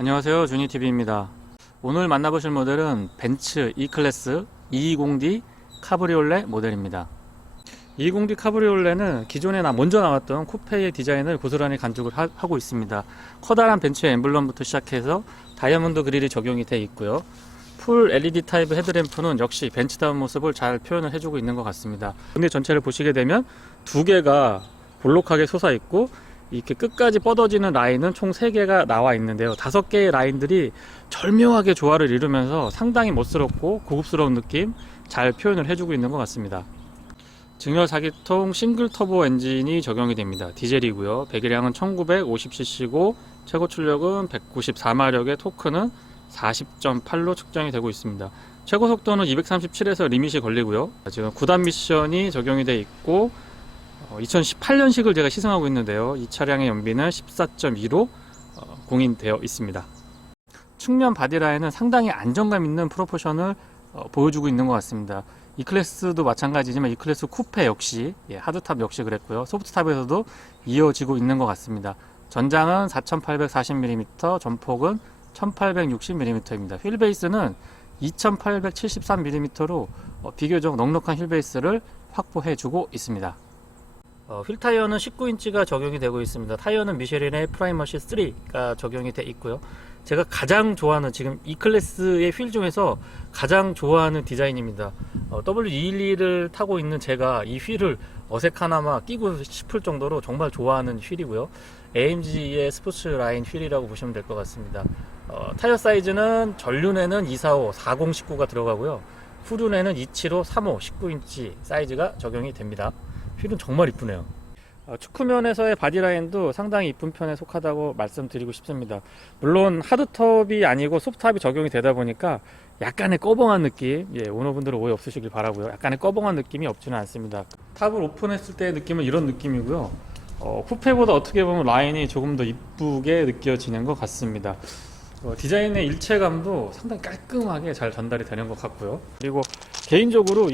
안녕하세요, 주니TV입니다. 오늘 만나보실 모델은 벤츠 E클래스 220D 카브리올레 모델입니다. 220D 카브리올레는 기존에 먼저 나왔던 쿠페의 디자인을 고스란히 간직을 하고 있습니다. 커다란 벤츠의 엠블럼부터 시작해서 다이아몬드 그릴이 적용이 되어 있고요. 풀 LED 타입 헤드램프는 역시 벤츠다운 모습을 잘 표현을 해주고 있는 것 같습니다. 근데 전체를 보시게 되면 두 개가 볼록하게 솟아 있고 이렇게 끝까지 뻗어지는 라인은 총 3개가 나와 있는데요. 5개의 라인들이 절묘하게 조화를 이루면서 상당히 멋스럽고 고급스러운 느낌 잘 표현을 해주고 있는 것 같습니다. 증열 4기통 싱글 터보 엔진이 적용이 됩니다. 디젤이고요. 배기량은 1950cc고 최고 출력은 194마력의 토크는 40.8로 측정이 되고 있습니다. 최고 속도는 237에서 리밋이 걸리고요. 지금 9단 미션이 적용이 되어 있고 2018년식을 제가 시승하고 있는데요. 이 차량의 연비는 14.2로 공인되어 있습니다. 측면 바디라인은 상당히 안정감 있는 프로포션을 보여주고 있는 것 같습니다. E클래스도 마찬가지지만 E클래스 쿠페 역시 하드탑 역시 그랬고요. 소프트탑에서도 이어지고 있는 것 같습니다. 전장은 4840mm, 전폭은 1860mm입니다. 휠베이스는 2873mm로 비교적 넉넉한 휠베이스를 확보해주고 있습니다. 휠 타이어는 19인치가 적용이 되고 있습니다. 타이어는 미쉐린의 프라이머시 3가 적용이 되어 있고요. 제가 가장 좋아하는 지금 E클래스의 휠 중에서 가장 좋아하는 디자인입니다. W212를 타고 있는 제가 이 휠을 어색하나마 끼고 싶을 정도로 정말 좋아하는 휠이고요. AMG의 스포츠 라인 휠이라고 보시면 될 것 같습니다. 타이어 사이즈는 전륜에는 245, 40, 19가 들어가고요. 후륜에는 275, 35, 19인치 사이즈가 적용이 됩니다. 휠은 정말 이쁘네요. 축구면에서의 바디라인도 상당히 이쁜 편에 속하다고 말씀드리고 싶습니다. 물론 하드톱이 아니고 소프트탑이 적용이 되다 보니까 약간의 꺼벙한 느낌, 오너분들은 오해 없으시길 바라고요. 약간의 꺼벙한 느낌이 없지는 않습니다. 탑을 오픈했을 때의 느낌은 이런 느낌이고요. 쿠페보다 어떻게 보면 라인이 조금 더 이쁘게 느껴지는 것 같습니다. 디자인의 일체감도 상당히 깔끔하게 잘 전달이 되는 것 같고요. 그리고 개인적으로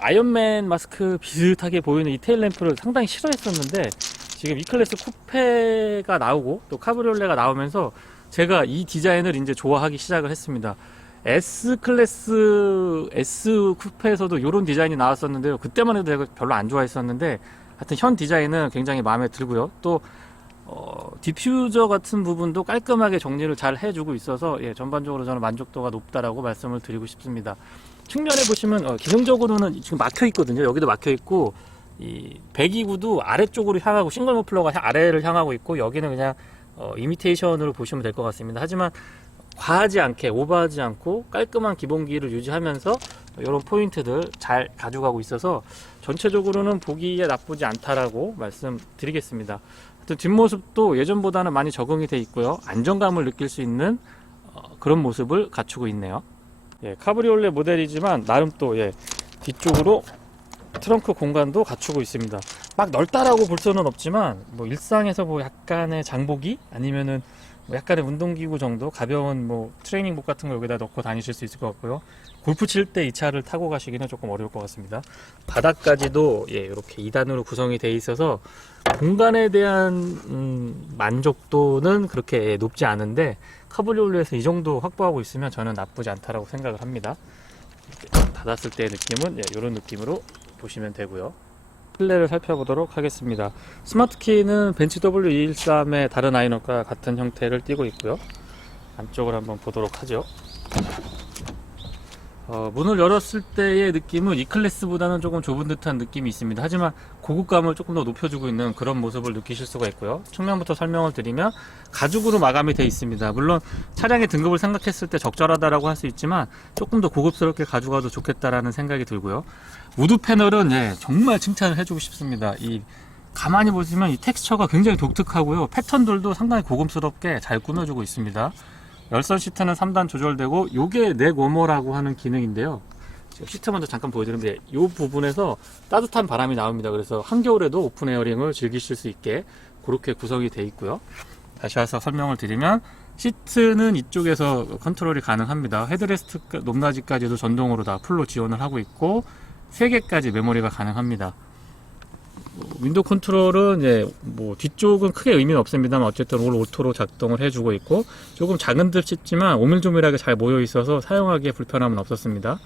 아이언맨 마스크 비슷하게 보이는 이 테일램프를 상당히 싫어했었는데 지금 E클래스 쿠페가 나오고 또 카브리올레가 나오면서 제가 이 디자인을 이제 좋아하기 시작을 했습니다. S클래스 S 쿠페에서도 이런 디자인이 나왔었는데요. 그때만 해도 제가 별로 안 좋아했었는데 하여튼 현 디자인은 굉장히 마음에 들고요. 또 디퓨저 같은 부분도 깔끔하게 정리를 잘 해주고 있어서 전반적으로 저는 만족도가 높다라고 말씀을 드리고 싶습니다. 측면에 보시면 기능적으로는 지금 막혀 있거든요. 여기도 막혀 있고 이 배기구도 아래쪽으로 향하고 싱글 머플러가 아래를 향하고 있고 여기는 그냥 이미테이션으로 보시면 될 것 같습니다. 하지만 과하지 않게 오버하지 않고 깔끔한 기본기를 유지하면서 이런 포인트들 잘 가져가고 있어서 전체적으로는 보기에 나쁘지 않다라고 말씀드리겠습니다. 하여튼 뒷모습도 예전보다는 많이 적응이 되어 있고요. 안정감을 느낄 수 있는 그런 모습을 갖추고 있네요. 카브리올레 모델이지만 나름 또 뒤쪽으로 트렁크 공간도 갖추고 있습니다. 막 넓다라고 볼 수는 없지만 일상에서 약간의 장보기 아니면은 약간의 운동기구 정도 가벼운 트레이닝복 같은 거 여기다 넣고 다니실 수 있을 것 같고요. 골프 칠 때 이 차를 타고 가시기는 조금 어려울 것 같습니다. 바닥까지도 이렇게 2단으로 구성이 되어 있어서 공간에 대한 만족도는 그렇게 높지 않은데 카브리올레에서 이 정도 확보하고 있으면 저는 나쁘지 않다라고 생각을 합니다. 이렇게 닫았을 때의 느낌은 이런 느낌으로 보시면 되고요. 실내를 살펴보도록 하겠습니다. 스마트키는 벤츠 W213의 다른 라인업과 같은 형태를 띠고 있고요. 안쪽을 한번 보도록 하죠. 문을 열었을 때의 느낌은 E클래스보다는 조금 좁은 듯한 느낌이 있습니다. 하지만 고급감을 조금 더 높여주고 있는 그런 모습을 느끼실 수가 있고요. 측면부터 설명을 드리면 가죽으로 마감이 되어 있습니다. 물론 차량의 등급을 생각했을 때 적절하다라고 할 수 있지만 조금 더 고급스럽게 가져가도 좋겠다라는 생각이 들고요. 우드 패널은 정말 칭찬을 해주고 싶습니다. 가만히 보시면 이 텍스처가 굉장히 독특하고요. 패턴들도 상당히 고급스럽게 잘 꾸며주고 있습니다. 열선 시트는 3단 조절되고 요게 넥 워머라고 하는 기능인데요. 시트 먼저 잠깐 보여드리는데 이 부분에서 따뜻한 바람이 나옵니다. 그래서 한겨울에도 오픈 에어링을 즐기실 수 있게 그렇게 구성이 되어 있고요. 다시 와서 설명을 드리면 시트는 이쪽에서 컨트롤이 가능합니다. 헤드레스트 높낮이까지도 전동으로 다 풀로 지원을 하고 있고 3개까지 메모리가 가능합니다. 윈도우 컨트롤은 뭐 뒤쪽은 크게 의미는 없습니다만 어쨌든 올 오토로 작동을 해주고 있고 조금 작은 듯 싶지만 오밀조밀하게 잘 모여 있어서 사용하기에 불편함은 없었습니다.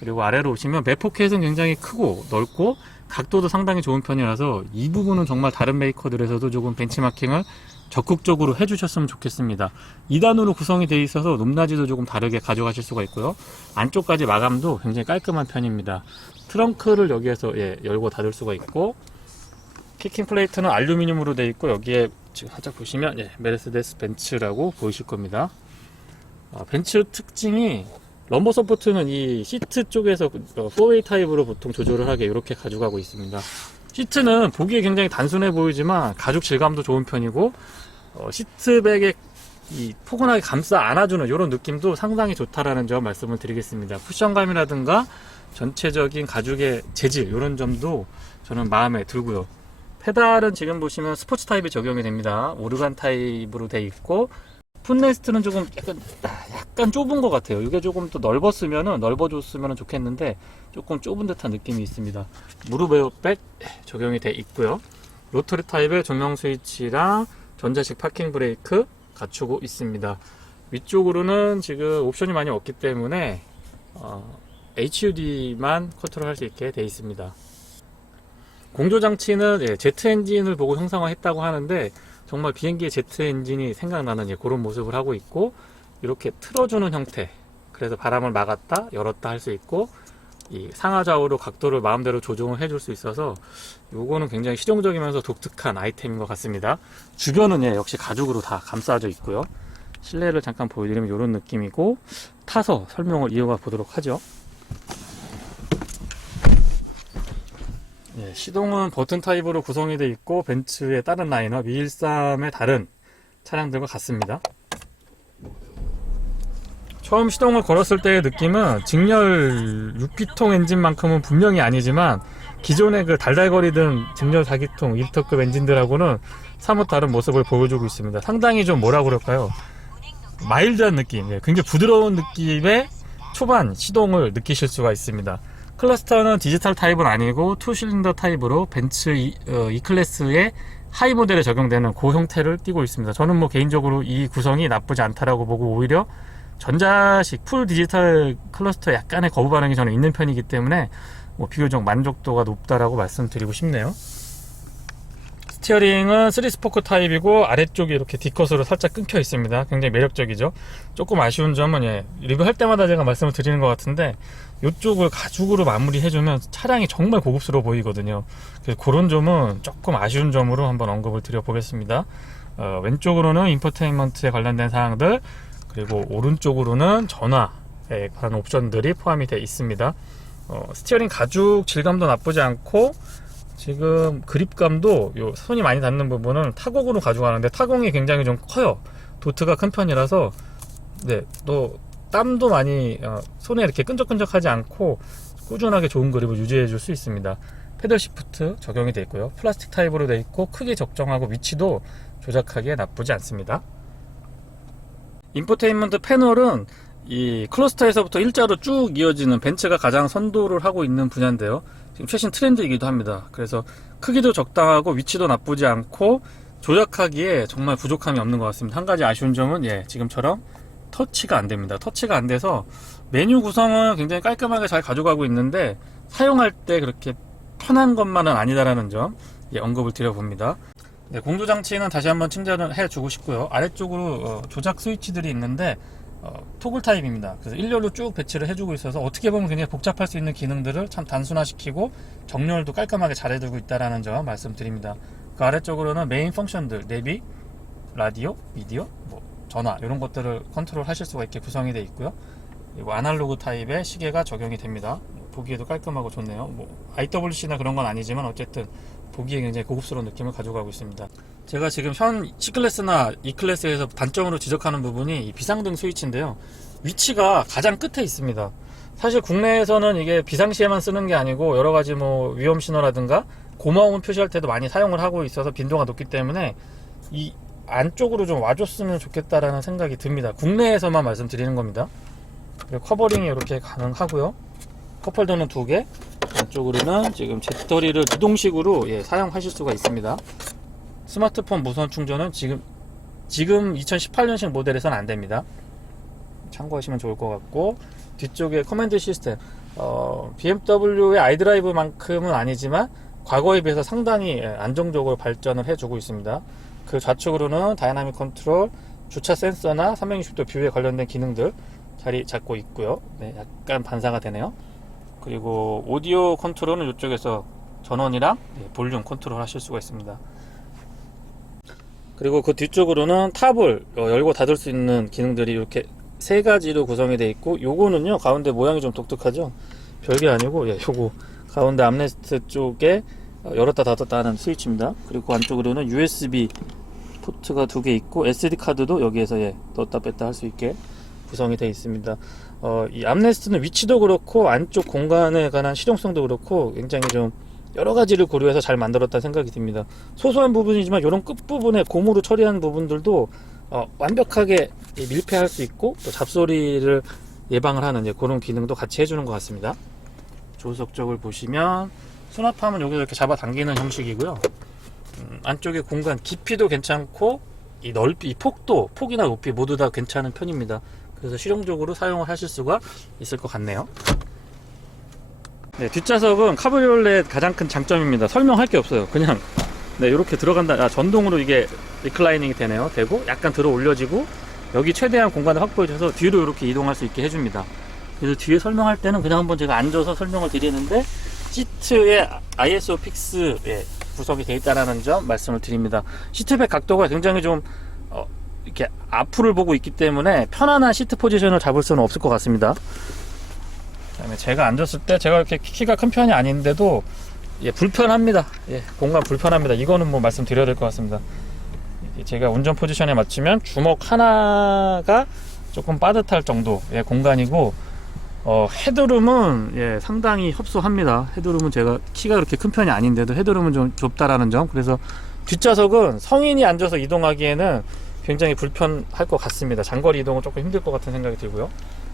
그리고 아래로 오시면 맥포켓은 굉장히 크고 넓고 각도도 상당히 좋은 편이라서 이 부분은 정말 다른 메이커들에서도 조금 벤치마킹을 적극적으로 해주셨으면 좋겠습니다. 2단으로 구성이 되어 있어서 높낮이도 조금 다르게 가져가실 수가 있고요. 안쪽까지 마감도 굉장히 깔끔한 편입니다. 트렁크를 여기에서 열고 닫을 수가 있고, 키킹 플레이트는 알루미늄으로 되어 있고 여기에 지금 살짝 보시면 메르세데스 벤츠라고 보이실 겁니다. 벤츠 특징이 럼버 서포트는 이 시트 쪽에서 4웨이 타입으로 보통 조절을 하게 이렇게 가져가고 있습니다. 시트는 보기에 굉장히 단순해 보이지만 가죽 질감도 좋은 편이고 시트백에 이 포근하게 감싸 안아주는 이런 느낌도 상당히 좋다라는 점 말씀을 드리겠습니다. 쿠션감이라든가 전체적인 가죽의 재질 이런 점도 저는 마음에 들고요. 페달은 지금 보시면 스포츠 타입이 적용이 됩니다. 오르간 타입으로 되어 있고 풋레스트는 조금 약간 좁은 것 같아요. 이게 조금 더 넓어줬으면 좋겠는데 조금 좁은 듯한 느낌이 있습니다. 무릎 에어백 적용이 되어 있고요. 로터리 타입의 조명 스위치랑 전자식 파킹 브레이크 갖추고 있습니다. 위쪽으로는 지금 옵션이 많이 없기 때문에 HUD만 컨트롤할 수 있게 되어 있습니다. 공조장치는 제트 엔진을 보고 형상화했다고 하는데 정말 비행기의 제트 엔진이 생각나는 그런 모습을 하고 있고 이렇게 틀어주는 형태, 그래서 바람을 막았다 열었다 할 수 있고 이 상하 좌우로 각도를 마음대로 조정을 해줄 수 있어서 요거는 굉장히 실용적이면서 독특한 아이템인 것 같습니다. 주변은 역시 가죽으로 다 감싸져 있고요. 실내를 잠깐 보여드리면 이런 느낌이고 타서 설명을 이어가 보도록 하죠. 시동은 버튼 타입으로 구성이 되어 있고 벤츠의 다른 라인업 213의 다른 차량들과 같습니다. 처음 시동을 걸었을 때의 느낌은 직렬 6기통 엔진만큼은 분명히 아니지만 기존의 그 달달거리던 직렬 4기통 2리터급 엔진들하고는 사뭇 다른 모습을 보여주고 있습니다. 상당히 좀 뭐라 그럴까요? 마일드한 느낌, 굉장히 부드러운 느낌의 초반 시동을 느끼실 수가 있습니다. 클러스터는 디지털 타입은 아니고 2실린더 타입으로 벤츠 E클래스의 하이 모델에 적용되는 그 형태를 띠고 있습니다. 저는 뭐 개인적으로 이 구성이 나쁘지 않다라고 보고 오히려 전자식 풀 디지털 클러스터 약간의 거부 반응이 저는 있는 편이기 때문에 비교적 만족도가 높다라고 말씀드리고 싶네요. 스티어링은 3스포크 타입이고 아래쪽이 이렇게 D컷으로 살짝 끊겨 있습니다. 굉장히 매력적이죠. 조금 아쉬운 점은 리뷰할 때마다 제가 말씀을 드리는 것 같은데 이쪽을 가죽으로 마무리해주면 차량이 정말 고급스러워 보이거든요. 그래서 그런 점은 조금 아쉬운 점으로 한번 언급을 드려보겠습니다. 왼쪽으로는 인포테인먼트에 관련된 사항들, 그리고 오른쪽으로는 전화에 관한 옵션들이 포함이 되어 있습니다. 스티어링 가죽 질감도 나쁘지 않고 지금 그립감도 손이 많이 닿는 부분은 타공으로 가져가는데 타공이 굉장히 좀 커요. 도트가 큰 편이라서 또 땀도 많이 손에 이렇게 끈적끈적하지 않고 꾸준하게 좋은 그립을 유지해 줄 수 있습니다. 패들 시프트 적용이 되어 있고요. 플라스틱 타입으로 되어 있고 크기 적정하고 위치도 조작하기에 나쁘지 않습니다. 인포테인먼트 패널은 이 클러스터에서부터 일자로 쭉 이어지는 벤츠가 가장 선도를 하고 있는 분야인데요. 지금 최신 트렌드이기도 합니다. 그래서 크기도 적당하고 위치도 나쁘지 않고 조작하기에 정말 부족함이 없는 것 같습니다. 한 가지 아쉬운 점은 지금처럼 터치가 안 됩니다. 터치가 안 돼서 메뉴 구성은 굉장히 깔끔하게 잘 가져가고 있는데 사용할 때 그렇게 편한 것만은 아니다라는 점 언급을 드려봅니다. 공조장치는 다시 한번 칭찬을 해주고 싶고요. 아래쪽으로 조작 스위치들이 있는데 토글 타입입니다. 그래서 일렬로 쭉 배치를 해주고 있어서 어떻게 보면 굉장히 복잡할 수 있는 기능들을 참 단순화시키고 정렬도 깔끔하게 잘 해두고 있다는 점 말씀드립니다. 그 아래쪽으로는 메인 펑션들, 내비, 라디오, 미디어, 전화 이런 것들을 컨트롤 하실 수가 있게 구성이 되어 있고요. 그리고 아날로그 타입의 시계가 적용이 됩니다. 보기에도 깔끔하고 좋네요. IWC나 그런 건 아니지만 어쨌든 보기에 굉장히 고급스러운 느낌을 가져가고 있습니다. 제가 지금 현 C클래스나 E클래스에서 단점으로 지적하는 부분이 이 비상등 스위치인데요. 위치가 가장 끝에 있습니다. 사실 국내에서는 이게 비상시에만 쓰는 게 아니고 여러가지 위험 신호라든가 고마움을 표시할 때도 많이 사용을 하고 있어서 빈도가 높기 때문에 이 안쪽으로 좀 와줬으면 좋겠다라는 생각이 듭니다. 국내에서만 말씀드리는 겁니다. 그리고 커버링이 이렇게 가능하고요. 컵홀더는 2개, 안쪽으로는 지금 배터리를自동식으로 사용하실 수가 있습니다. 스마트폰 무선 충전은 지금 2018년식 모델에서는 안 됩니다. 참고하시면 좋을 것 같고, 뒤쪽에 커맨드 시스템, BMW의 iDrive만큼은 아니지만 과거에 비해서 상당히 안정적으로 발전을 해주고 있습니다. 그 좌측으로는 다이나믹 컨트롤, 주차 센서나 360도 뷰에 관련된 기능들 자리 잡고 있고요. 네, 약간 반사가 되네요. 그리고 오디오 컨트롤은 이쪽에서 전원이랑 볼륨 컨트롤 하실 수가 있습니다. 그리고 그 뒤쪽으로는 탑을 열고 닫을 수 있는 기능들이 이렇게 세 가지로 구성이 되어 있고, 요거는요 가운데 모양이 좀 독특하죠. 별게 아니고 요거 가운데 암레스트 쪽에 열었다 닫았다 하는 스위치입니다. 그리고 안쪽으로는 USB 포트가 두 개 있고, SD 카드도 여기에서 넣었다 뺐다 할 수 있게 구성이 되어 있습니다. 이 암레스트는 위치도 그렇고 안쪽 공간에 관한 실용성도 그렇고 굉장히 좀 여러 가지를 고려해서 잘 만들었다는 생각이 듭니다. 소소한 부분이지만 이런 끝부분에 고무로 처리한 부분들도 완벽하게 밀폐할 수 있고, 또 잡소리를 예방을 하는 그런 기능도 같이 해주는 것 같습니다. 조수석 쪽을 보시면 수납함은 여기서 이렇게 잡아당기는 형식이고요. 안쪽에 공간 깊이도 괜찮고, 이 넓이, 이 폭이나 높이 모두 다 괜찮은 편입니다. 그래서 실용적으로 사용을 하실 수가 있을 것 같네요. 네, 뒷좌석은 카브리올레의 가장 큰 장점입니다. 설명할 게 없어요. 그냥 이렇게 들어간다. 전동으로 이게 리클라이닝이 되고 약간 들어 올려지고, 여기 최대한 공간을 확보해줘서 뒤로 이렇게 이동할 수 있게 해줍니다. 그래서 뒤에 설명할 때는 그냥 한번 제가 앉아서 설명을 드리는데, 시트에 ISO 픽스 구성이 되어 있다는 점 말씀을 드립니다. 시트백 각도가 굉장히 좀 이렇게 앞을 보고 있기 때문에 편안한 시트 포지션을 잡을 수는 없을 것 같습니다. 그다음에 제가 앉았을 때, 제가 이렇게 키가 큰 편이 아닌데도 불편합니다. 공간 불편합니다. 이거는 뭐 말씀드려야 될 것 같습니다. 제가 운전 포지션에 맞추면 주먹 하나가 조금 빠듯할 정도의 공간이고, 헤드룸은 상당히 협소합니다. 헤드룸은 제가 키가 그렇게 큰 편이 아닌데도 헤드룸은 좀 좁다라는 점. 그래서 뒷좌석은 성인이 앉아서 이동하기에는 굉장히 불편할 것 같습니다. 장거리 이동은 조금 힘들 것 같은 생각이 들고요.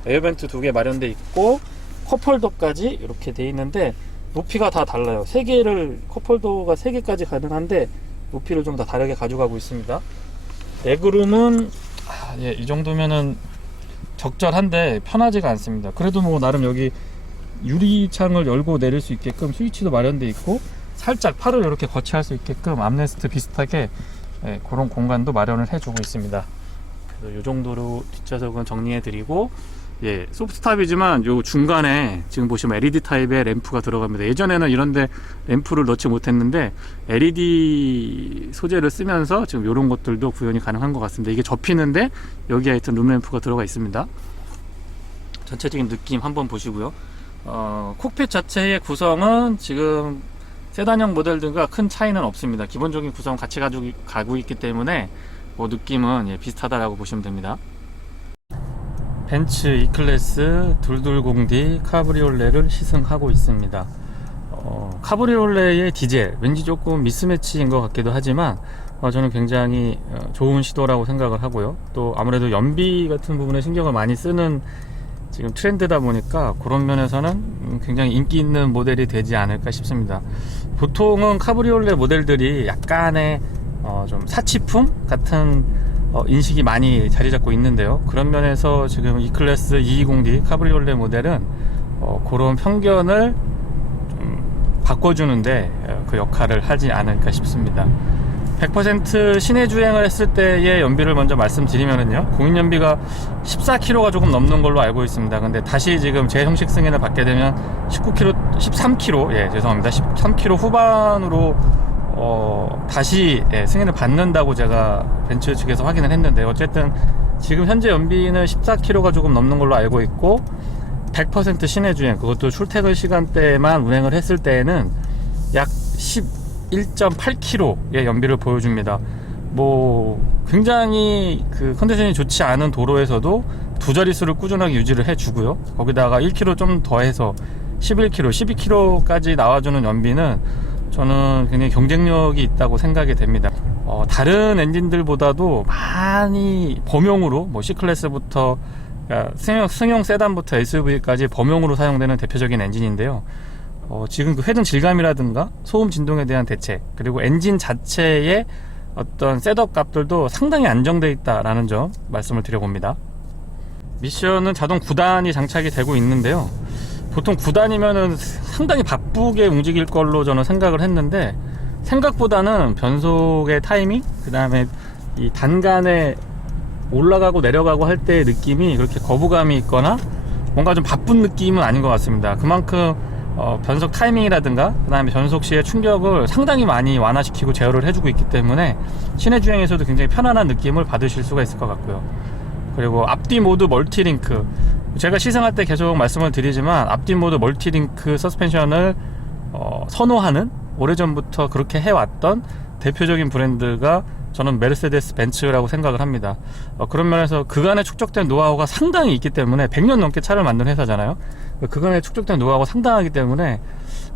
에어벤트 두 개 마련되어 있고, 컵홀더까지 이렇게 되어 있는데 높이가 다 달라요. 컵홀더가 3개까지 가능한데 높이를 좀 다 다르게 가져가고 있습니다. 레그룸은 이 정도면은 적절한데 편하지가 않습니다. 그래도 뭐 나름 여기 유리창을 열고 내릴 수 있게끔 스위치도 마련되어 있고, 살짝 팔을 이렇게 거치할 수 있게끔 암레스트 비슷하게 그런 공간도 마련을 해주고 있습니다. 그래서 이 정도로 뒷좌석은 정리해 드리고, 소프트탑이지만 요 중간에 지금 보시면 LED 타입의 램프가 들어갑니다. 예전에는 이런데 램프를 넣지 못했는데 LED 소재를 쓰면서 지금 이런 것들도 구현이 가능한 것 같습니다. 이게 접히는데 여기에 하여튼 룸램프가 들어가 있습니다. 전체적인 느낌 한번 보시고요. 콕핏 자체의 구성은 지금 세단형 모델들과 큰 차이는 없습니다. 기본적인 구성 같이 가고 있기 때문에 뭐 느낌은 비슷하다라고 보시면 됩니다. 벤츠 E클래스 220D 카브리올레를 시승하고 있습니다. 카브리올레의 디젤, 왠지 조금 미스매치인 것 같기도 하지만 저는 굉장히 좋은 시도라고 생각을 하고요. 또 아무래도 연비 같은 부분에 신경을 많이 쓰는 지금 트렌드다 보니까 그런 면에서는 굉장히 인기 있는 모델이 되지 않을까 싶습니다. 보통은 카브리올레 모델들이 약간의 좀 사치품 같은 인식이 많이 자리 잡고 있는데요. 그런 면에서 지금 E클래스 220D 카브리올레 모델은 그런 편견을 좀 바꿔주는데 그 역할을 하지 않을까 싶습니다. 100% 시내 주행을 했을 때의 연비를 먼저 말씀드리면은요, 공인연비가 14km가 조금 넘는 걸로 알고 있습니다. 근데 다시 지금 제 형식 승인을 받게 되면 13km, 죄송합니다. 13km 후반으로 다시 승인을 받는다고 제가 벤츠 측에서 확인을 했는데, 어쨌든 지금 현재 연비는 14km가 조금 넘는 걸로 알고 있고, 100% 시내 주행, 그것도 출퇴근 시간대만 운행을 했을 때에는 약 1.8km의 연비를 보여줍니다. 뭐 굉장히 그 컨디션이 좋지 않은 도로에서도 두 자릿수를 꾸준하게 유지를 해주고요. 거기다가 1km 좀 더해서 11km, 12km까지 나와주는 연비는 저는 굉장히 경쟁력이 있다고 생각이 됩니다. 다른 엔진들보다도 많이 범용으로, 뭐 C클래스부터 승용 세단부터 SUV까지 범용으로 사용되는 대표적인 엔진인데요. 지금 그 회전 질감이라든가 소음 진동에 대한 대책, 그리고 엔진 자체의 어떤 셋업 값들도 상당히 안정되어 있다라는 점 말씀을 드려봅니다. 미션은 자동 9단이 장착이 되고 있는데요. 보통 9단이면은 상당히 바쁘게 움직일 걸로 저는 생각을 했는데, 생각보다는 변속의 타이밍, 그 다음에 이 단간에 올라가고 내려가고 할 때의 느낌이 그렇게 거부감이 있거나 뭔가 좀 바쁜 느낌은 아닌 것 같습니다. 그만큼 변속 타이밍이라든가 그 다음에 변속 시의 충격을 상당히 많이 완화시키고 제어를 해주고 있기 때문에 시내 주행에서도 굉장히 편안한 느낌을 받으실 수가 있을 것 같고요. 그리고 앞뒤 모두 멀티링크, 제가 시승할 때 계속 말씀을 드리지만 앞뒤 모두 멀티링크 서스펜션을 선호하는, 오래전부터 그렇게 해왔던 대표적인 브랜드가 저는 메르세데스 벤츠라고 생각을 합니다. 그런 면에서 그간에 축적된 노하우가 상당히 있기 때문에, 100년 넘게 차를 만든 회사잖아요. 그간에 축적된 노하우가 상당하기 때문에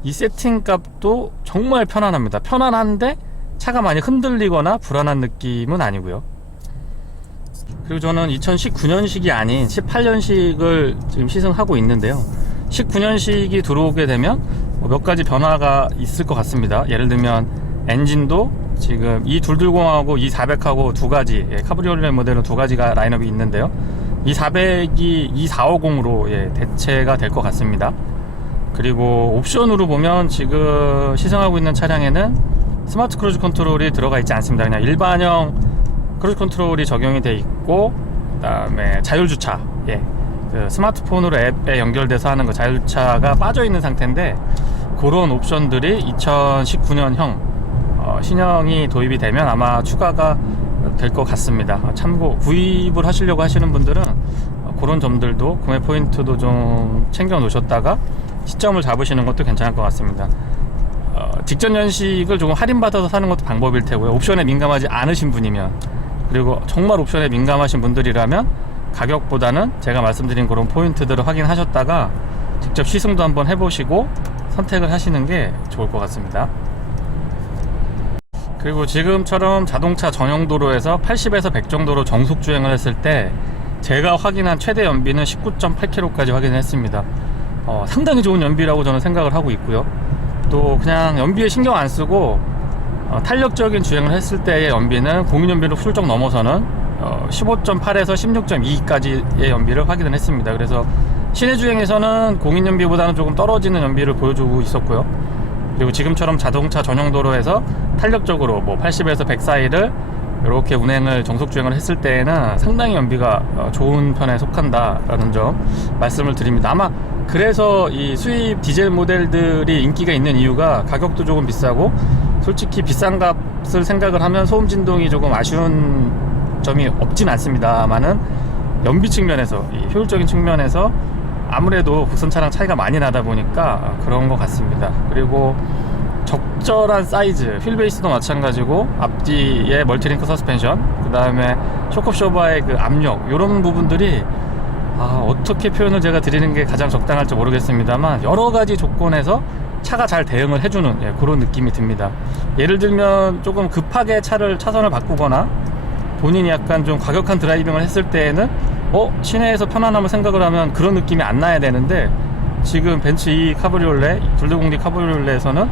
이 세팅 값도 정말 편안합니다. 편안한데 차가 많이 흔들리거나 불안한 느낌은 아니고요. 그리고 저는 2019년식이 아닌 18년식을 지금 시승하고 있는데요. 19년식이 들어오게 되면 몇 가지 변화가 있을 것 같습니다. 예를 들면 엔진도 지금 E220하고 E400하고 두 가지, 카브리올레 모델은 두 가지가 라인업이 있는데요. E400이 E450으로 대체가 될 것 같습니다. 그리고 옵션으로 보면 지금 시승하고 있는 차량에는 스마트 크루즈 컨트롤이 들어가 있지 않습니다. 그냥 일반형 크루즈 컨트롤이 적용이 돼 있고, 그 다음에 자율주차, 그 스마트폰으로 앱에 연결돼서 하는 거 자율주차가 빠져 있는 상태인데, 그런 옵션들이 2019년형 신형이 도입이 되면 아마 추가가 될 것 같습니다. 참고 구입을 하시려고 하시는 분들은 그런 점들도, 구매 포인트도 좀 챙겨 놓으셨다가 시점을 잡으시는 것도 괜찮을 것 같습니다. 직전 연식을 조금 할인받아서 사는 것도 방법일 테고요. 옵션에 민감하지 않으신 분이면, 그리고 정말 옵션에 민감하신 분들이라면 가격보다는 제가 말씀드린 그런 포인트들을 확인하셨다가 직접 시승도 한번 해보시고 선택을 하시는 게 좋을 것 같습니다. 그리고 지금처럼 자동차 전용 도로에서 80에서 100 정도로 정속 주행을 했을 때 제가 확인한 최대 연비는 19.8km까지 확인했습니다. 상당히 좋은 연비라고 저는 생각을 하고 있고요. 또 그냥 연비에 신경 안 쓰고 탄력적인 주행을 했을 때의 연비는 공인 연비를 훌쩍 넘어서는 15.8에서 16.2까지의 연비를 확인을 했습니다. 그래서 시내 주행에서는 공인 연비보다는 조금 떨어지는 연비를 보여주고 있었고요. 그리고 지금처럼 자동차 전용 도로에서 탄력적으로 80에서 100 사이를 이렇게 운행을 정속 주행을 했을 때에는 상당히 연비가 좋은 편에 속한다라는 점 말씀을 드립니다. 아마 그래서 이 수입 디젤 모델들이 인기가 있는 이유가 가격도 조금 비싸고, 솔직히 비싼 값을 생각을 하면 소음 진동이 조금 아쉬운 점이 없진 않습니다만은, 연비 측면에서, 이 효율적인 측면에서 아무래도 국산 차량 차이가 많이 나다 보니까 그런 것 같습니다. 그리고 적절한 사이즈, 휠베이스도 마찬가지고 앞뒤의 멀티링크 서스펜션, 그 다음에 쇼크쇼버의 그 압력, 이런 부분들이 어떻게 표현을 제가 드리는 게 가장 적당할지 모르겠습니다만, 여러 가지 조건에서 차가 잘 대응을 해주는 그런 느낌이 듭니다. 예를 들면 조금 급하게 차선을 바꾸거나 본인이 약간 좀 과격한 드라이빙을 했을 때에는 시내에서 편안함을 생각을 하면 그런 느낌이 안 나야 되는데, 지금 벤츠 E 카브리올레, 220D 카브리올레에서는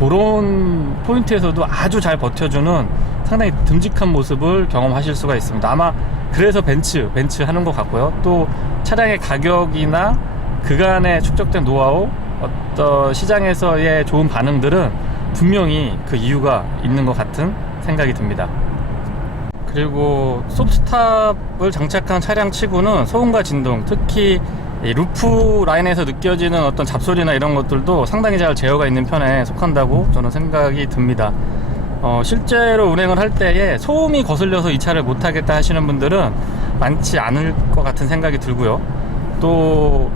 그런 포인트에서도 아주 잘 버텨주는 상당히 듬직한 모습을 경험하실 수가 있습니다. 아마 그래서 벤츠 하는 것 같고요. 또 차량의 가격이나 그간에 축적된 노하우, 어떤 시장에서의 좋은 반응들은 분명히 그 이유가 있는 것 같은 생각이 듭니다. 그리고 소프트탑을 장착한 차량 치고는 소음과 진동, 특히 이 루프 라인에서 느껴지는 어떤 잡소리나 이런 것들도 상당히 잘 제어가 있는 편에 속한다고 저는 생각이 듭니다. 실제로 운행을 할 때에 소음이 거슬려서 이 차를 못하겠다 하시는 분들은 많지 않을 것 같은 생각이 들고요. 또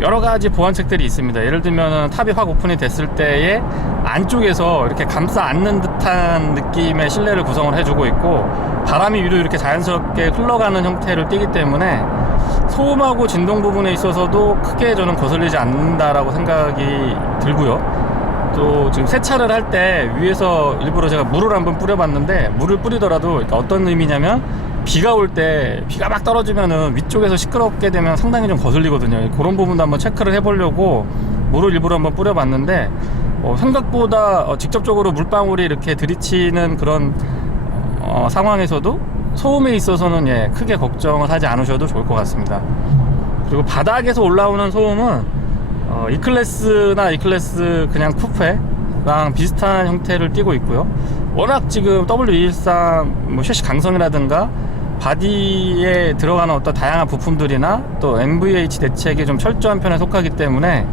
여러 가지 보완책들이 있습니다. 예를 들면 탑이 확 오픈이 됐을 때에 안쪽에서 이렇게 감싸 안는 듯한 느낌의 실내를 구성을 해주고 있고, 바람이 위로 이렇게 자연스럽게 흘러가는 형태를 띠기 때문에 소음하고 진동 부분에 있어서도 크게 저는 거슬리지 않는다라고 생각이 들고요. 또 지금 세차를 할 때 위에서 일부러 제가 물을 한번 뿌려봤는데, 물을 뿌리더라도 어떤 의미냐면, 비가 올 때 비가 막 떨어지면은 위쪽에서 시끄럽게 되면 상당히 좀 거슬리거든요. 그런 부분도 한번 체크를 해보려고 물을 일부러 한번 뿌려봤는데 생각보다 직접적으로 물방울이 이렇게 들이치는 그런 상황에서도 소음에 있어서는 크게 걱정을 하지 않으셔도 좋을 것 같습니다. 그리고 바닥에서 올라오는 소음은 E클래스나 E클래스 그냥 쿠페랑 비슷한 형태를 띠고 있고요. 워낙 지금 W213 뭐 셰시 강성이라든가 바디에 들어가는 어떤 다양한 부품들이나 또 NVH 대책이 좀 철저한 편에 속하기 때문에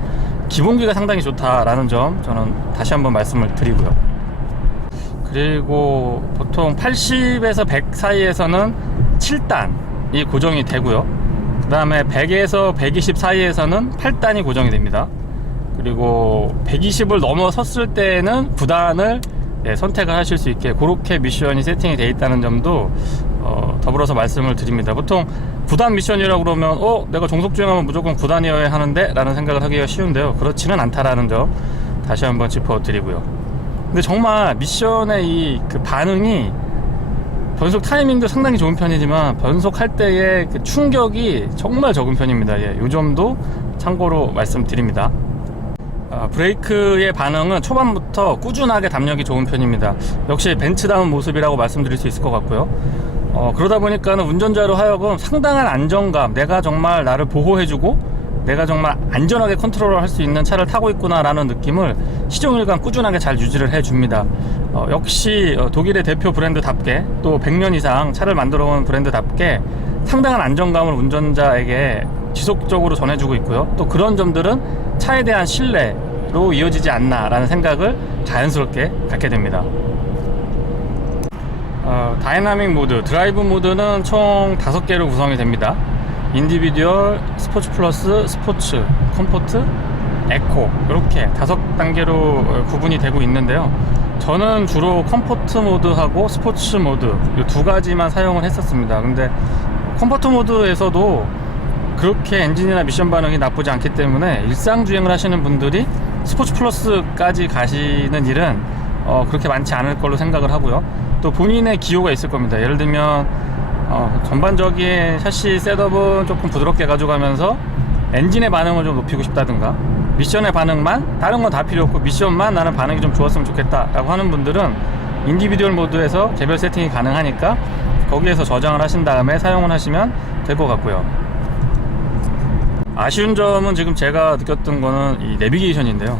기본기가 상당히 좋다라는 점 저는 다시 한번 말씀을 드리고요. 그리고 보통 80에서 100 사이에서는 7단이 고정이 되고요. 그 다음에 100에서 120 사이에서는 8단이 고정이 됩니다. 그리고 120을 넘어섰을 때는 9단을 선택을 하실 수 있게 그렇게 미션이 세팅이 되어 있다는 점도 더불어서 말씀을 드립니다. 보통 9단 미션이라고 그러면 내가 종속주행하면 무조건 9단이어야 하는데 라는 생각을 하기가 쉬운데요, 그렇지는 않다라는 점 다시 한번 짚어드리고요. 근데 정말 미션의 그 반응이 변속 타이밍도 상당히 좋은 편이지만 변속할 때의 그 충격이 정말 적은 편입니다. 이 점도 참고로 말씀드립니다. 브레이크의 반응은 초반부터 꾸준하게 담력이 좋은 편입니다. 역시 벤츠다운 모습이라고 말씀드릴 수 있을 것 같고요. 그러다 보니까는 운전자로 하여금 상당한 안정감, 내가 정말 나를 보호해주고 내가 정말 안전하게 컨트롤을 할 수 있는 차를 타고 있구나 라는 느낌을 시종일관 꾸준하게 잘 유지를 해줍니다. 역시 독일의 대표 브랜드답게 또 100년 이상 차를 만들어 온 브랜드답게 상당한 안정감을 운전자에게 지속적으로 전해주고 있고요. 또 그런 점들은 차에 대한 신뢰로 이어지지 않나 라는 생각을 자연스럽게 갖게 됩니다. 다이나믹 모드, 드라이브 모드는 총 5개로 구성이 됩니다. 인디비듀얼, 스포츠 플러스, 스포츠, 컴포트, 에코 이렇게 5단계로 구분이 되고 있는데요. 저는 주로 컴포트 모드하고 스포츠 모드 이 2가지만 사용을 했었습니다. 근데 컴포트 모드에서도 그렇게 엔진이나 미션 반응이 나쁘지 않기 때문에 일상 주행을 하시는 분들이 스포츠 플러스까지 가시는 일은 그렇게 많지 않을 걸로 생각을 하고요. 또 본인의 기호가 있을 겁니다. 예를 들면 전반적인 샤시 셋업은 조금 부드럽게 가져가면서 엔진의 반응을 좀 높이고 싶다든가 미션의 반응만, 다른 건 다 필요 없고 미션만 나는 반응이 좀 좋았으면 좋겠다 라고 하는 분들은 인디비듀얼 모드에서 개별 세팅이 가능하니까 거기에서 저장을 하신 다음에 사용을 하시면 될 것 같고요. 아쉬운 점은 지금 제가 느꼈던 거는 이 내비게이션인데요.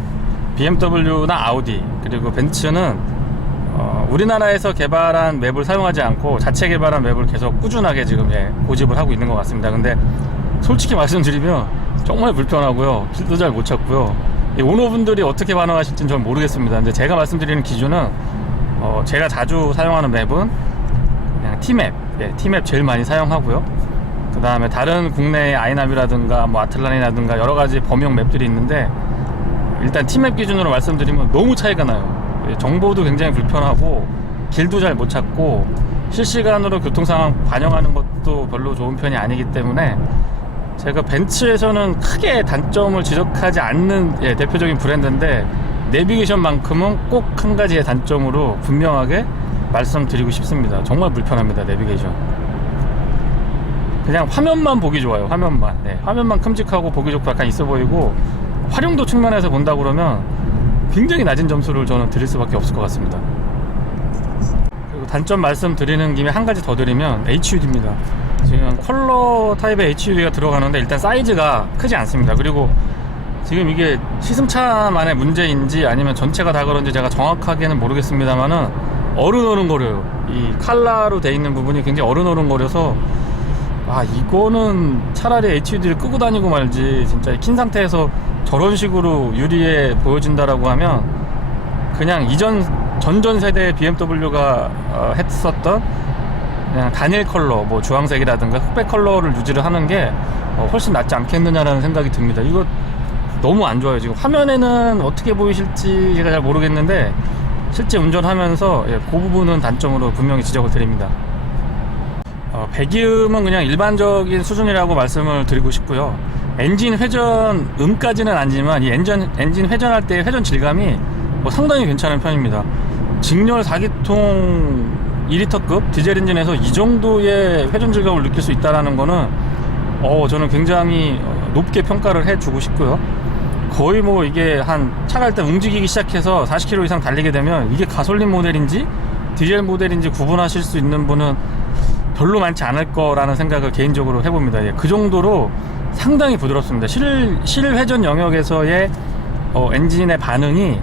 BMW나 아우디 그리고 벤츠는 우리나라에서 개발한 맵을 사용하지 않고 자체 개발한 맵을 계속 꾸준하게 지금 고집을 하고 있는 것 같습니다. 근데 솔직히 말씀드리면 정말 불편하고요, 길도 잘 못 찾고요. 이 오너분들이 어떻게 반응하실지는 전 모르겠습니다. 근데 제가 말씀드리는 기준은 제가 자주 사용하는 맵은 그냥 T맵, T맵 제일 많이 사용하고요. 그 다음에 다른 국내의 아이나비라든가 뭐 아틀란이라든가 여러가지 범용 맵들이 있는데 일단 T맵 기준으로 말씀드리면 너무 차이가 나요. 정보도 굉장히 불편하고 길도 잘 못 찾고 실시간으로 교통 상황 반영하는 것도 별로 좋은 편이 아니기 때문에 제가 벤츠에서는 크게 단점을 지적하지 않는 대표적인 브랜드인데 내비게이션만큼은 꼭 한 가지의 단점으로 분명하게 말씀드리고 싶습니다. 정말 불편합니다. 내비게이션 그냥 화면만 보기 좋아요. 화면만 큼직하고 보기 좋고 약간 있어 보이고 활용도 측면에서 본다 그러면 굉장히 낮은 점수를 저는 드릴 수밖에 없을 것 같습니다. 그리고 단점 말씀드리는 김에 한 가지 더 드리면 HUD입니다. 지금 컬러 타입의 HUD가 들어가는데 일단 사이즈가 크지 않습니다. 그리고 지금 이게 시승차만의 문제인지 아니면 전체가 다 그런지 제가 정확하게는 모르겠습니다만은 어른어른거려요. 이 칼라로 돼 있는 부분이 굉장히 어른어른거려서 이거는 차라리 HUD를 끄고 다니고 말지, 진짜 킨 상태에서 저런 식으로 유리에 보여진다라고 하면 그냥 전전 세대의 BMW가 했었던 그냥 단일 컬러, 뭐 주황색이라든가 흑백 컬러를 유지를 하는 게 훨씬 낫지 않겠느냐라는 생각이 듭니다. 이거 너무 안 좋아요. 지금 화면에는 어떻게 보이실지 제가 잘 모르겠는데 실제 운전하면서 그 부분은 단점으로 분명히 지적을 드립니다. 배기음은 그냥 일반적인 수준이라고 말씀을 드리고 싶고요. 엔진 회전음까지는 아니지만 이 엔진 회전할 때 회전 질감이 상당히 괜찮은 편입니다. 직렬 4기통 2리터급 디젤 엔진에서 이 정도의 회전 질감을 느낄 수 있다는 거는 저는 굉장히 높게 평가를 해주고 싶고요. 거의 뭐 이게 한 차가 일단 움직이기 시작해서 40km 이상 달리게 되면 이게 가솔린 모델인지 디젤 모델인지 구분하실 수 있는 분은 별로 많지 않을 거라는 생각을 개인적으로 해봅니다. 예, 그 정도로 상당히 부드럽습니다. 실회전 영역에서의 엔진의 반응이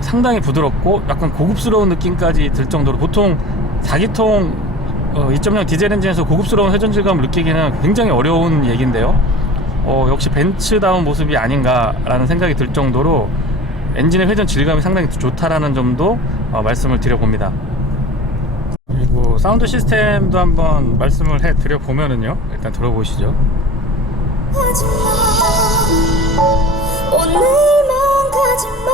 상당히 부드럽고 약간 고급스러운 느낌까지 들 정도로, 보통 4기통 2.0 디젤 엔진에서 고급스러운 회전 질감을 느끼기는 굉장히 어려운 얘기인데요. 역시 벤츠다운 모습이 아닌가라는 생각이 들 정도로 엔진의 회전 질감이 상당히 좋다라는 점도 말씀을 드려봅니다. 그리고 사운드 시스템도 한번 말씀을 해드려 보면은요, 일단 들어보시죠. 오늘만 가지마.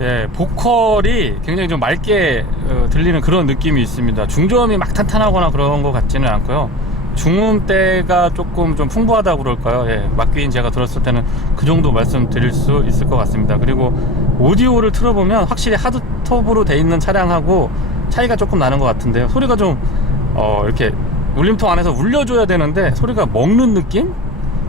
예, 보컬이 굉장히 좀 맑게 들리는 그런 느낌이 있습니다. 중저음이 막 탄탄하거나 그런 것 같지는 않고요. 중음대가 조금 좀 풍부하다고 그럴까요? 예, 막귀인 제가 들었을 때는 그 정도 말씀드릴 수 있을 것 같습니다. 그리고 오디오를 틀어보면 확실히 하드톱으로 돼 있는 차량하고 차이가 조금 나는 것 같은데요. 소리가 좀 이렇게 울림통 안에서 울려줘야 되는데 소리가 먹는 느낌?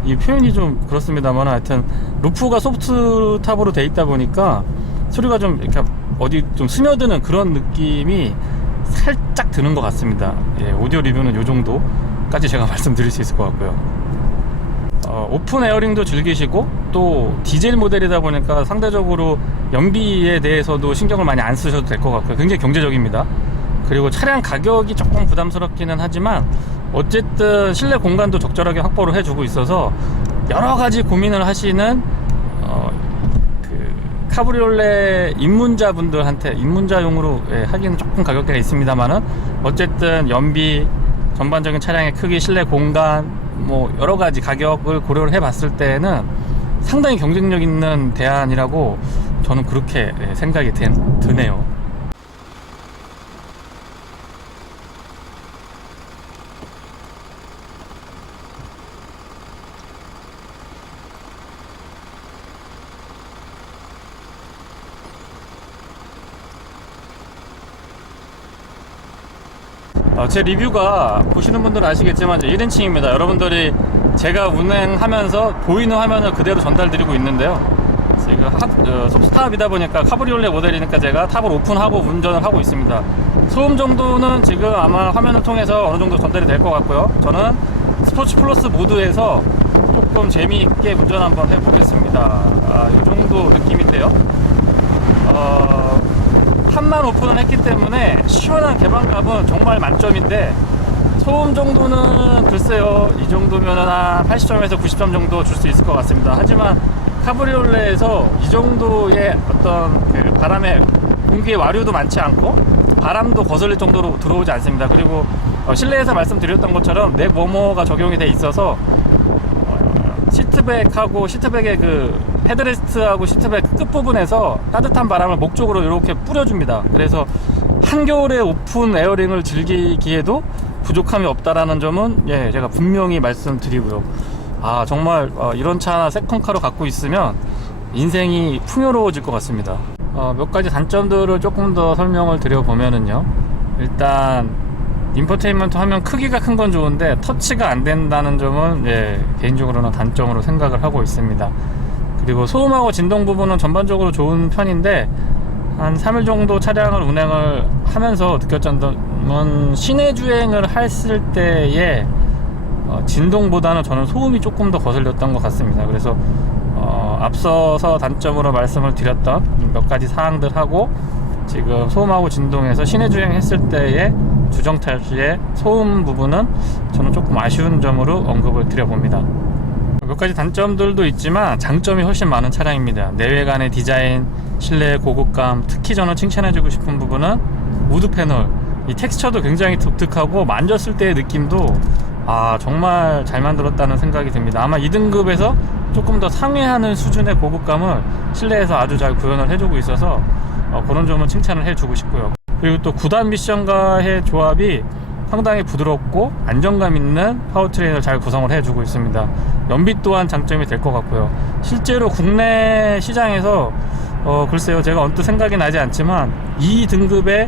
이 표현이 좀 그렇습니다만, 하여튼 루프가 소프트탑으로 돼 있다 보니까 소리가 좀 이렇게 어디 좀 스며드는 그런 느낌이 살짝 드는 것 같습니다. 예, 오디오 리뷰는 이 정도까지 제가 말씀드릴 수 있을 것 같고요. 오픈 에어링도 즐기시고, 또 디젤 모델이다 보니까 상대적으로 연비에 대해서도 신경을 많이 안 쓰셔도 될 것 같고요. 굉장히 경제적입니다. 그리고 차량 가격이 조금 부담스럽기는 하지만 어쨌든 실내 공간도 적절하게 확보를 해주고 있어서 여러 가지 고민을 하시는 카브리올레 입문자분들한테, 입문자용으로 하기는 조금 가격대가 있습니다만은 어쨌든 연비, 전반적인 차량의 크기, 실내 공간, 뭐 여러 가지 가격을 고려를 해봤을 때는 상당히 경쟁력 있는 대안이라고 저는 그렇게 생각이 드네요. 제 리뷰가 보시는 분들은 아시겠지만 1인칭입니다. 여러분들이 제가 운행하면서 보이는 화면을 그대로 전달드리고 있는데요. 지금 소프트탑이다 보니까 카브리올레 모델이니까 제가 탑을 오픈하고 운전을 하고 있습니다. 소음 정도는 지금 아마 화면을 통해서 어느 정도 전달이 될 것 같고요. 저는 스포츠 플러스 모드에서 조금 재미있게 운전 한번 해보겠습니다. 이 정도 느낌인데요. 탑만 오픈을 했기 때문에 시원한 개방감은 정말 만점인데, 소음 정도는 글쎄요, 이 정도면은 한 80점에서 90점 정도 줄 수 있을 것 같습니다. 하지만 카브리올레에서 이 정도의 어떤 그 바람의 공기의 와류도 많지 않고 바람도 거슬릴 정도로 들어오지 않습니다. 그리고 실내에서 말씀드렸던 것처럼 넥 워머가 적용이 돼 있어서 시트백하고 시트백의 그 헤드레스트하고 시트백 끝부분에서 따뜻한 바람을 목 쪽으로 이렇게 뿌려줍니다. 그래서 한겨울에 오픈 에어링을 즐기기에도 부족함이 없다라는 점은 제가 분명히 말씀드리고요. 정말 이런 차 하나 세컨카로 갖고 있으면 인생이 풍요로워질 것 같습니다. 몇 가지 단점들을 조금 더 설명을 드려보면은요, 일단 인포테인먼트 화면 크기가 큰 건 좋은데 터치가 안 된다는 점은 개인적으로는 단점으로 생각을 하고 있습니다. 그리고 소음하고 진동 부분은 전반적으로 좋은 편인데, 한 3일 정도 차량을 운행을 하면서 느꼈던 건 시내 주행을 했을 때의 진동보다는 저는 소음이 조금 더 거슬렸던 것 같습니다. 그래서 앞서서 단점으로 말씀을 드렸던 몇 가지 사항들하고 지금 소음하고 진동에서 시내 주행 했을 때의 주정차 시의 소음 부분은 저는 조금 아쉬운 점으로 언급을 드려봅니다. 몇 가지 단점들도 있지만 장점이 훨씬 많은 차량입니다. 내외관의 디자인, 실내의 고급감, 특히 저는 칭찬해주고 싶은 부분은 우드 패널, 이 텍스처도 굉장히 독특하고 만졌을 때의 느낌도 정말 잘 만들었다는 생각이 듭니다. 아마 2등급에서 조금 더 상회하는 수준의 고급감을 실내에서 아주 잘 구현을 해주고 있어서 그런 점은 칭찬을 해주고 싶고요. 그리고 또 9단 미션과의 조합이 상당히 부드럽고 안정감 있는 파워트레인을 잘 구성을 해주고 있습니다. 연비 또한 장점이 될 것 같고요. 실제로 국내 시장에서 글쎄요, 제가 언뜻 생각이 나지 않지만 2등급의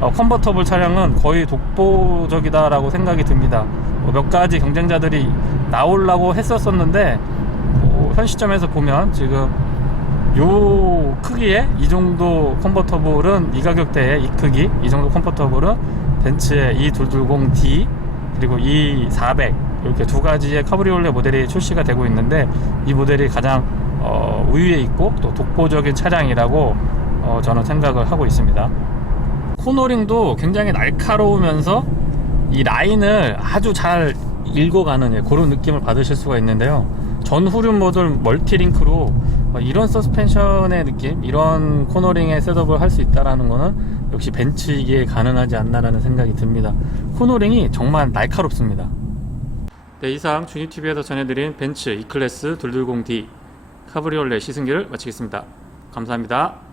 컨버터블 차량은 거의 독보적이다라고 생각이 듭니다. 몇 가지 경쟁자들이 나오려고 했었었는데 현 시점에서 보면 지금 요 크기에 이 정도 컨버터블은, 이 가격대에 이 크기 이 정도 컨버터블은 벤츠의 E220D 그리고 E400 이렇게 두 가지의 카브리올레 모델이 출시가 되고 있는데, 이 모델이 가장 우위에 있고 또 독보적인 차량이라고 저는 생각을 하고 있습니다. 코너링도 굉장히 날카로우면서 이 라인을 아주 잘 읽어가는 그런 느낌을 받으실 수가 있는데요. 전 후륜 모듈 멀티링크로 이런 서스펜션의 느낌, 이런 코너링의 셋업을 할 수 있다는 거는 역시 벤츠이기에 가능하지 않나라는 생각이 듭니다. 코너링이 정말 날카롭습니다. 네, 이상 주니티비에서 전해드린 벤츠 E클래스 220D 카브리올레 시승기를 마치겠습니다. 감사합니다.